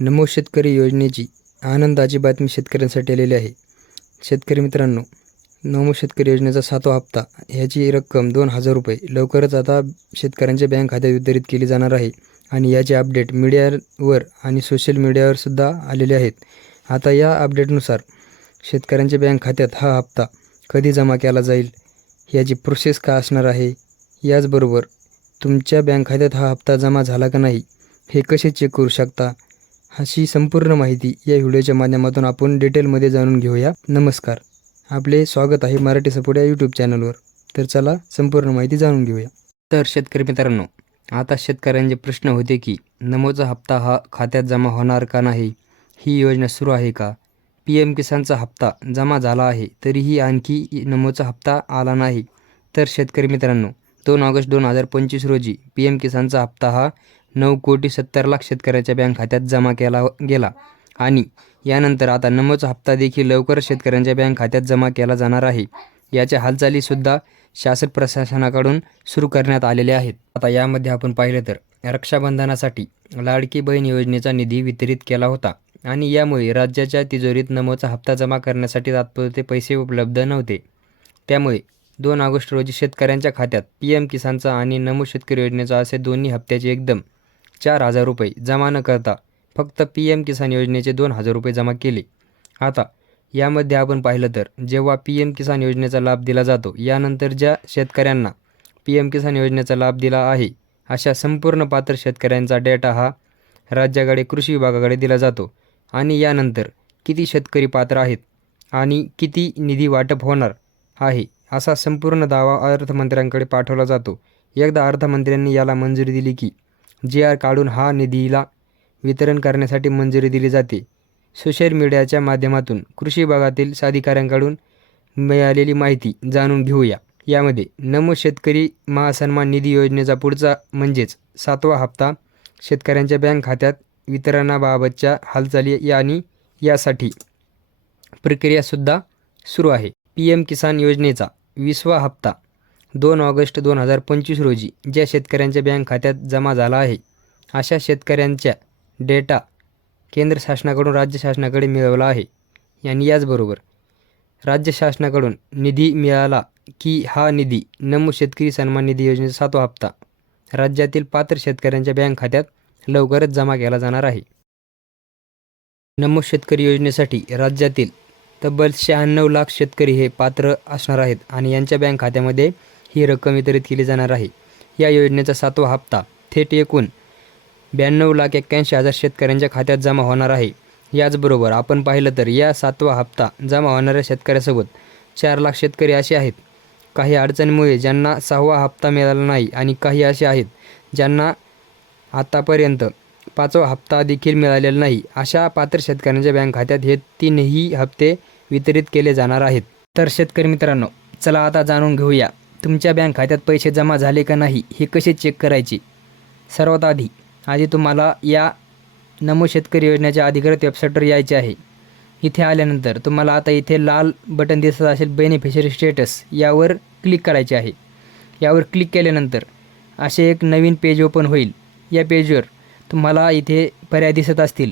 नमो शेतकरी योजनेची आनंदाची बातमी शेतकऱ्यांसाठी आलेली आहे. शेतकरी मित्रांनो, नमो शेतकरी योजनेचा 7वा हप्ता ह्याची रक्कम 2,000 रुपये लवकरच आता शेतकऱ्यांच्या बँक खात्यात वितरित केली जाणार आहे आणि याचे अपडेट मीडियावर आणि सोशल मीडियावर सुद्धा आलेले आहेत. आता या अपडेटनुसार शेतकऱ्यांच्या बँक खात्यात हा हप्ता कधी जमा केला जाईल, याची प्रोसेस काय असणार आहे, याचबरोबर तुमच्या बँक खात्यात हा हप्ता जमा झाला का नाही हे कसे चेक करू शकता, अशी संपूर्ण माहिती या व्हिडिओच्या माध्यमातून आपण डिटेलमध्ये जाणून घेऊया. नमस्कार, आपले स्वागत आहे मराठी सपोर्ट या यूट्यूब चॅनलवर. तर चला संपूर्ण माहिती जाणून घेऊया. तर शेतकरी मित्रांनो, आता शेतकऱ्यांचे प्रश्न होते की नमोचा हप्ता हा खात्यात जमा होणार का नाही, ही योजना सुरू आहे का, PM किसानचा हप्ता जमा झाला आहे तरीही आणखी नमोचा हप्ता आला नाही. तर शेतकरी मित्रांनो, 2 ऑगस्ट 2025 रोजी PM किसानचा हप्ता हा 9,70,00,000 शेतकऱ्याच्या बँक खात्यात जमा केला गेला आणि यानंतर आता नमोचा हप्ता देखील लवकरच शेतकऱ्यांच्या बँक खात्यात जमा केला जाणार आहे. याच्या हालचालीसुद्धा शासन प्रशासनाकडून सुरू करण्यात आलेल्या आहेत. आता यामध्ये आपण पाहिलं तर रक्षाबंधनासाठी लाडकी बहीण योजनेचा निधी वितरित केला होता आणि यामुळे राज्याच्या तिजोरीत नमोचा हप्ता जमा करण्यासाठी तात्पुरते पैसे उपलब्ध नव्हते. त्यामुळे 2 ऑगस्ट रोजी शेतकऱ्यांच्या खात्यात PM किसानचा आणि नमो शेतकरी योजनेचा असे दोन्ही हप्त्याचे एकदम 4,000 रुपये जमा न करता फक्त PM किसान योजनेचे 2,000 रुपये जमा केले. आता यामध्ये आपण पाहिलं तर जेव्हा PM किसान योजनेचा लाभ दिला जातो, यानंतर ज्या शेतकऱ्यांना PM किसान योजनेचा लाभ दिला आहे अशा संपूर्ण पात्र शेतकऱ्यांचा डेटा हा राज्याकडे कृषी विभागाकडे दिला जातो आणि यानंतर किती शेतकरी पात्र आहेत आणि किती निधी वाटप होणार आहे असा संपूर्ण दावा अर्थमंत्र्यांकडे पाठवला जातो. एकदा अर्थमंत्र्यांनी याला मंजुरी दिली की GR काढून हा निधीला वितरण करण्यासाठी मंजुरी दिली जाते. सोशल मीडियाच्या माध्यमातून कृषी विभागातील अधिकाऱ्यांकडून मिळालेली माहिती जाणून घेऊया. यामध्ये नमो शेतकरी महासन्मान निधी योजनेचा पुढचा म्हणजेच 7वा हप्ता शेतकऱ्यांच्या बँक खात्यात वितरणाबाबतच्या हालचाली आणि यासाठी प्रक्रियासुद्धा सुरू आहे. PM किसान योजनेचा 20वा हप्ता 2 ऑगस्ट 2025 रोजी ज्या शेतकऱ्यांच्या बँक खात्यात जमा झाला आहे अशा शेतकऱ्यांच्या डेटा केंद्र शासनाकडून राज्य शासनाकडे मिळवला आहे आणि याचबरोबर राज्य शासनाकडून निधी मिळाला की हा निधी नमो शेतकरी सन्मान निधी योजनेचा 7वा हप्ता राज्यातील पात्र शेतकऱ्यांच्या बँक खात्यात लवकरच जमा केला जाणार आहे. नमो शेतकरी योजनेसाठी राज्यातील तब्बल 96 लाख शेतकरी हे पात्र असणार आहेत आणि यांच्या बँक खात्यामध्ये ही रक्कम वितरित केली जाणार आहे. या योजनेचा 7वा हप्ता थेट एकूण 92,81,000 शेतकऱ्यांच्या खात्यात जमा होणार आहे. याचबरोबर आपण पाहिलं तर या 7वा हप्ता जमा होणाऱ्या शेतकऱ्यासोबत 4 लाख शेतकरी असे आहेत काही अडचणीमुळे ज्यांना 6वा हप्ता मिळाला नाही आणि काही असे आहेत ज्यांना आतापर्यंत 5वा हप्ता देखील मिळालेला नाही. अशा पात्र शेतकऱ्यांच्या बँक खात्यात हे 3ही हप्ते वितरित केले जाणार आहेत. तर शेतकरी मित्रांनो, चला आता जाणून घेऊया तुमच्या बँक खात्यात पैसे जमा झाले का नाही हे कसे चेक करायचे. सर्वात आधी तुम्हाला या नमो शेतकरी योजनेच्या अधिकृत वेबसाईटवर यायचे आहे. इथे आल्यानंतर तुम्हाला आता इथे लाल बटन दिसत असेल बेनिफिशरी स्टेटस, यावर क्लिक करायचे आहे. यावर क्लिक केल्यानंतर असे एक नवीन पेज ओपन होईल. या पेजवर तुम्हाला इथे पर्याय दिसत असतील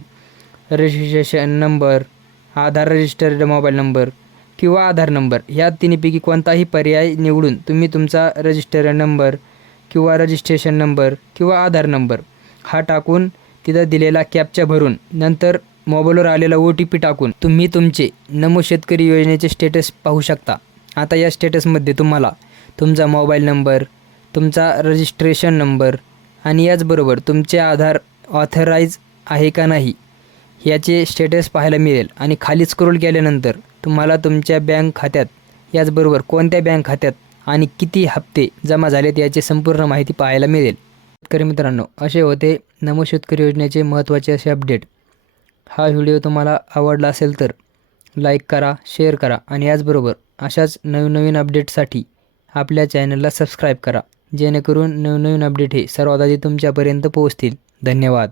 रजिस्ट्रेशन नंबर, आधार रजिस्टर्ड मोबाईल नंबर किंवा आधार नंबर. ह्या तिन्हीपैकी कोणताही पर्याय निवडून तुम्ही तुमचा रजिस्टर्ड नंबर किंवा रजिस्ट्रेशन नंबर किंवा आधार नंबर हा टाकून तिथं दिलेला कॅप्चा भरून नंतर मोबाईलवर आलेला OTP टाकून तुम्ही तुमचे नमो शेतकरी योजनेचे स्टेटस पाहू शकता. आता या स्टेटसमध्ये तुम्हाला तुमचा मोबाईल नंबर, तुमचा रजिस्ट्रेशन नंबर आणि याचबरोबर तुमचे आधार ऑथराईज आहे का नाही याचे स्टेटस पाहायला मिळेल आणि खाली स्क्रोल केल्यानंतर तुम्हाला तुमच्या बँक खात्यात याचबरोबर कोणत्या बँक खात्यात आणि किती हप्ते जमा झालेत याची संपूर्ण माहिती पाहायला मिळेल. शेतकरी मित्रांनो, असे होते नमो शेतकरी योजनेचे महत्त्वाचे असे अपडेट. हा व्हिडिओ तुम्हाला आवडला असेल तर लाईक करा, शेअर करा आणि याचबरोबर अशाच नवीन अपडेटसाठी आपल्या चॅनलला सबस्क्राईब करा, जेणेकरून नवीन अपडेट हे सर्वात आधी तुमच्यापर्यंत पोहोचतील. धन्यवाद.